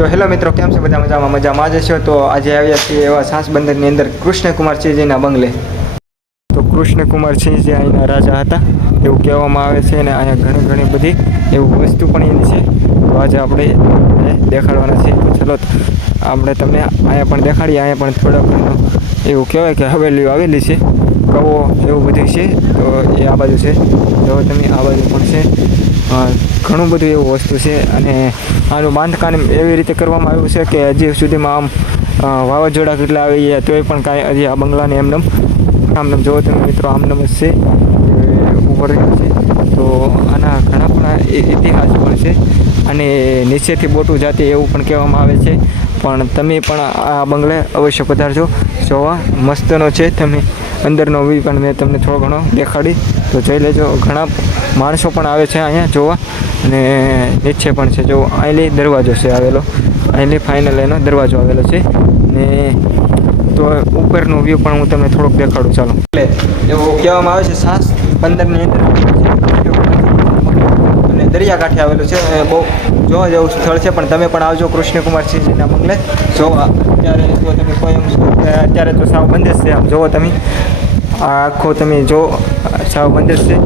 તો હેલો મિત્રો, કેમ છે બધા? મજામાં જ છો? તો આજે આવ્યા છીએ એવા સાસ બંદરની અંદર કૃષ્ણકુમાર સિંહજીના બંગલે. તો કૃષ્ણકુમાર સિંહજી અહીંના રાજા હતા એવું કહેવામાં આવે છે, અને અહીંયા ઘણી બધી એવું વસ્તુ પણ એની છે. તો આજે આપણે દેખાડવાના છે. તો ચલો આપણે તમને અહીંયા પણ દેખાડીએ. અહીંયા પણ થોડાક એવું કહેવાય કે હવેલીઓ આવેલી છે, કવો એવું બધું છે. તો એ આ બાજુ છે, જો તમે આ બાજુ પણ છે. ઘણું બધું એવું વસ્તુ છે, અને આનું બાંધકામ એવી રીતે કરવામાં આવ્યું છે કે હજી સુધીમાં આમ વાવાઝોડા કેટલા આવી ગયા તોય પણ કાંઈ હજી આ બંગલાને આમનામ જોવો તમે મિત્રો, આમનામ જ છે, ઉભો રહ્યો છે. તો આના ઘણા પણ ઇતિહાસ પણ છે, અને નીચેથી બોટું જાતી એવું પણ કહેવામાં આવે છે. પણ તમે પણ આ બંગલે અવશ્ય પધારજો, જોવા મસ્તનો છે. તમે અંદરનો વ્યૂ પણ મેં તમને થોડો ઘણો દેખાડી, તો જોઈ લેજો. ઘણા માણસો પણ આવે છે અહીંયા જોવા, અને નીચે પણ છે. જો અહીંથી દરવાજો છે આવેલો, અહીંથી ફાઇનલ એનો દરવાજો આવેલો છે. ને તો ઉપરનો વ્યૂ પણ હું તમને થોડોક દેખાડું, ચાલો. એટલે એવું કહેવામાં આવે છે સાસ બંદરની અંદર અને દરિયાકાંઠે આવેલું છે. બહુ જોવા જેવું સ્થળ છે. પણ તમે પણ આવજો કૃષ્ણકુમાર સિંહજીના બંગલે જોવા. અત્યારે જો તમે કોઈ અત્યારે તો સાવ બંધ જ છે. આમ જોવો તમે, આ આખો તમે જો સાવ બંધ જ છે.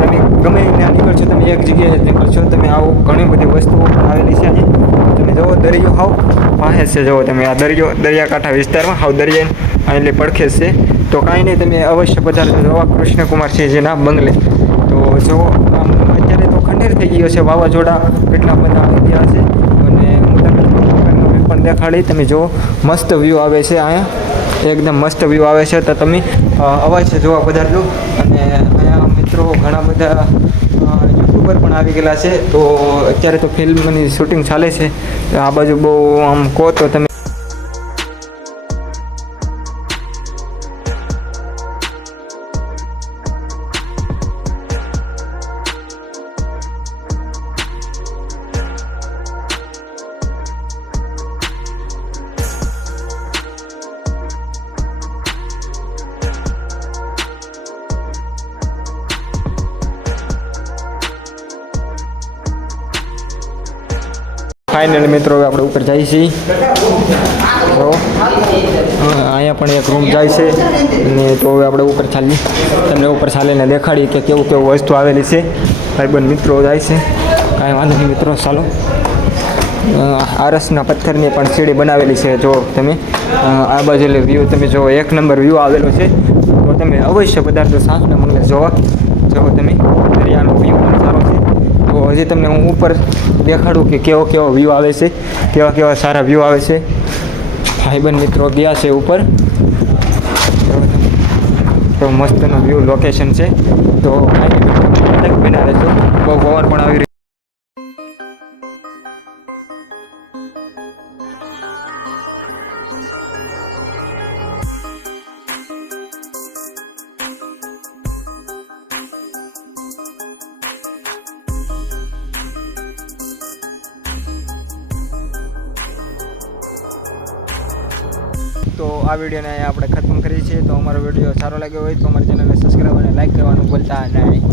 તમે ગમે ત્યાં નીકળશો, તમે એક જગ્યાએ જ નીકળશો. તમે આવું ઘણી બધી વસ્તુઓ પણ આવેલી છે અહીંયા. તમે જુઓ દરિયો હાવ પાસે છે. જુઓ તમે આ દરિયાકાંઠા વિસ્તારમાં હાવ દરિયા એટલે પડખે છે. તો કાંઈ નહીં, તમે અવશ્ય પધારજો જોવા કૃષ્ણકુમાર સિંહજીના બંગલે. તો જુઓ આમ અત્યારે તો ખંડેર થઈ ગયો છે, વાવાઝોડા કેટલા બધા આવી ગયા છે. અને હું તમને વ્યૂ પણ દેખાડી. તમે જુઓ મસ્ત વ્યૂ આવે છે અહીંયા, એકદમ મસ્ત વ્યૂ આવે છે. તો તમે અવશ્ય જોવા પધારજો. અને અહીંયા મિત્રો ઘણા બધા યુટ્યુબર પણ આવી ગયેલા છે. તો અત્યારે તો ફિલ્મની શૂટિંગ ચાલે છે. આ બાજુ બહુ આમ કહો તો તમે ફાઇનલ મિત્રો હવે આપણે ઉપર જઈએ છીએ. તો અહીંયા પણ એક રૂમ જાય છે, અને તો હવે આપણે ઉપર ચાલીએ, તમને ઉપર ચાલીને દેખાડીએ કે કેવું વસ્તુ આવેલી છે. ભાઈબંધ મિત્રો જાય છે, કાંઈ વાંધો નહીં મિત્રો, ચાલો. આરસના પથ્થરની પણ સીડી બનાવેલી છે. જો તમે આ બાજુ વ્યૂ તમે જો એક નંબર વ્યૂ આવેલો છે. તો તમે અવશ્ય પધારજો સાસના બંગલે જોવા. જો તમે દરિયાનો વ્યૂ પણ સારો છે. તો હજી તમને હું ઉપર દેખાડું કે કેવો વ્યૂ આવે છે, કેવા સારા વ્યૂ આવે છે. ભાઈબંધ મિત્રો ગયા છે ઉપર, તો મસ્તનો વ્યૂ લોકેશન છે. તો બના રહેજો, બહુ પવન પણ આવી રહ્યો. તો આ વિડીયોને આપણે ખતમ કરીએ છીએ. તો અમારો વિડીયો સારો લાગ્યો હોય તો અમારી ચેનલને સબસ્ક્રાઈબ અને લાઈક કરવાનું ભૂલતા નહીં.